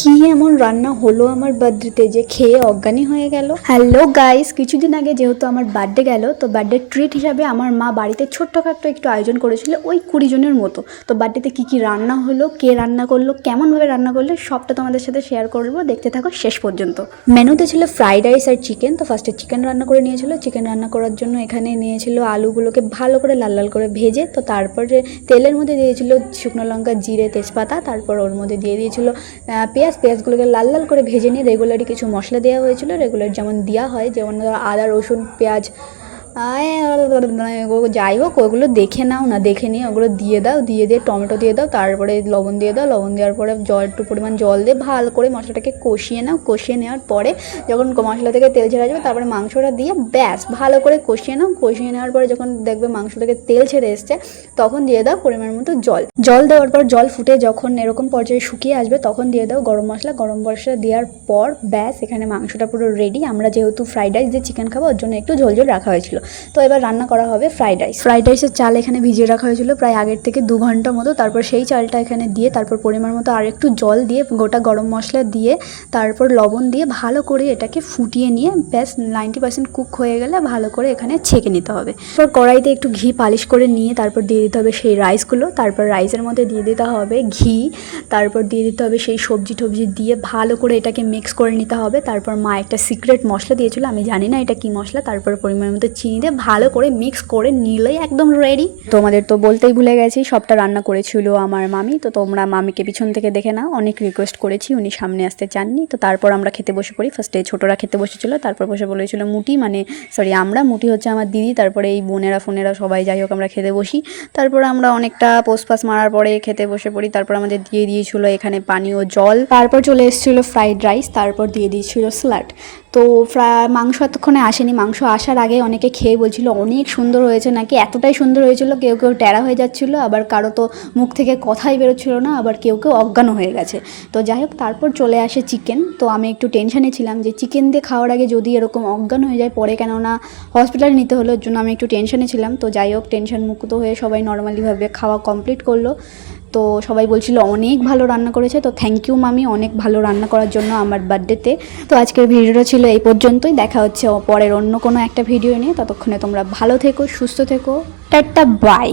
কি এমন রান্না হলো আমার বার্থডেতে যে খেয়ে অজ্ঞানী হয়ে গেল। হ্যালো গাইস, কিছুদিন আগে যেহেতু আমার বার্থডে গেল, তো বার্থডে ট্রিট হিসাবে আমার মা বাড়িতে ছোট্টখাট্টো একটু আয়োজন করেছিল, ওই 20 জনের মতো। তো বার্থডেতে কি কি রান্না হলো, কে রান্না করলো, কেমনভাবে রান্না করলো, সবটা তোমাদের সাথে শেয়ার করবো, দেখতে থাকো শেষ পর্যন্ত। মেনুতে ছিল ফ্রাইড রাইস আর চিকেন। তো ফার্স্টে চিকেন রান্না করে নিয়েছিল। চিকেন রান্না করার জন্য এখানে নিয়েছিল আলুগুলোকে ভালো করে লাল লাল করে ভেজে, তো তারপরে তেলের মধ্যে দিয়েছিল শুকনো লঙ্কা, জিরে, তেজপাতা, তারপর ওর মধ্যে দিয়ে দিয়েছিল পেঁয়াজগুলোকে লাল লাল করে ভেজে নিয়ে রেগুলারই কিছু মশলা দেওয়া হয়েছিল, রেগুলার যেমন দেওয়া হয়, যেমন আদা, রসুন, পেঁয়াজ, যাই হোক ওগুলো দেখে নাও না, দেখে নিয়ে ওগুলো দিয়ে দাও, দিয়ে টমেটো দিয়ে দাও, তারপরে লবণ দিয়ে দাও, লবণ দেওয়ার পরে একটু পরিমাণ জল দিয়ে ভালো করে মশলাটাকে কষিয়ে নাও। কষিয়ে নেওয়ার পরে যখন মশলা থেকে তেল ছেড়ে যাবে, তারপরে মাংসটা দিয়ে ব্যাস ভালো করে কষিয়ে নাও। কষিয়ে নেওয়ার পরে যখন দেখবে মাংস থেকে তেল ছেড়ে এসছে, তখন দিয়ে দাও পরিমাণ মতো জল দেওয়ার পর জল ফুটে যখন এরকম পর্যায়ে শুকিয়ে আসবে, তখন দিয়ে দাও গরম মশলা দেওয়ার পর ব্যাস এখানে মাংসটা পুরো রেডি। আমরা যেহেতু ফ্রাইড রাইস দিয়ে চিকেন খাবো, ওর জন্য একটু ঝোল রাখা হয়েছিল। তো এবার রান্না করা হবে ফ্রাইড রাইসের চাল এখানে ভিজিয়ে রাখা হয়েছিল প্রায় আগের থেকে 2 ঘন্টা মতো। তারপর সেই চালটা এখানে দিয়ে, তারপর পরিমাণ মতো আর একটু জল দিয়ে, গোটা গরম মশলা দিয়ে, তারপর লবণ দিয়ে ভালো করে এটাকে ফুটিয়ে নিয়ে ব্যাস 90% কুক হয়ে গেলে ভালো করে এখানে ছেঁকে নিতে হবে। তারপর কড়াইতে একটু ঘি পালিশ করে নিয়ে তারপর দিয়ে দিতে হবে সেই রাইসগুলো। তারপর রাইসের মধ্যে দিয়ে দিতে হবে ঘি, তারপর দিয়ে দিতে হবে সেই সবজি টবজি দিয়ে ভালো করে এটাকে মিক্স করে নিতে হবে। তারপর মা একটা সিক্রেট মশলা দিয়েছিল, আমি জানি না এটা কি মশলা। তারপর পরিমাণ মতো চিনি দিয়ে ভালো করে মিক্স করে নিলেই একদম রেডি। তোমাদের তো বলতেই ভুলে গেছি, সবটা রান্না করেছিল আমার মামি। তো তোমরা মামিকে পিছন থেকে দেখে নাও, অনেক রিকোয়েস্ট করেছি, উনি সামনে আসতে চাননি। তো তারপর আমরা খেতে বসে পড়ি। ফার্স্টে ছোটরা খেতে বসেছিল, তারপর বসে বলেছিল মুটি, মুটি হচ্ছে আমার দিদি, তারপরে এই ফোনেরা সবাই, যাই হোক আমরা খেতে বসি। তারপর আমরা অনেকটা পোস্টপাস মারার পরে খেতে বসে পড়ি। তারপর আমাদের দিয়ে দিয়েছিল এখানে পানি ও জল, তারপর চলে এসেছিলো ফ্রাইড রাইস, তারপর দিয়ে দিয়েছিল স্যালাড। তো মাংস এতক্ষণে আসেনি। মাংস আসার আগে অনেকে খেয়ে বলছিল অনেক সুন্দর হয়েছে, নাকি এতটাই সুন্দর হয়েছিল, কেউ ট্যারা হয়ে যাচ্ছিলো, আবার কারো তো মুখ থেকে কথাই বেরোচ্ছিল না, আবার কেউ অজ্ঞান হয়ে গেছে। তো যাই হোক তারপর চলে আসে চিকেন। তো আমি একটু টেনশানে ছিলাম যে চিকেন দিয়ে খাওয়ার আগে যদি এরকম অজ্ঞান হয়ে যায় পরে, কেননা হসপিটালে নিতে হলো, ওর জন্য আমি একটু টেনশানে ছিলাম। তো যাই হোক টেনশন মুক্ত হয়ে সবাই নর্মালিভাবে খাওয়া কমপ্লিট করলো। তো সবাই বলছিল অনেক ভালো রান্না করেছে। তো থ্যাংক ইউ মামি, অনেক ভালো রান্না করার জন্য আমার বার্থডেতে। তো আজকের ভিডিওটা ছিল এই পর্যন্তই। দেখা হচ্ছে পরের অন্য কোনো একটা ভিডিও নিয়ে। ততক্ষণে তোমরা ভালো থেকো, সুস্থ থেকো, টাটা, বাই।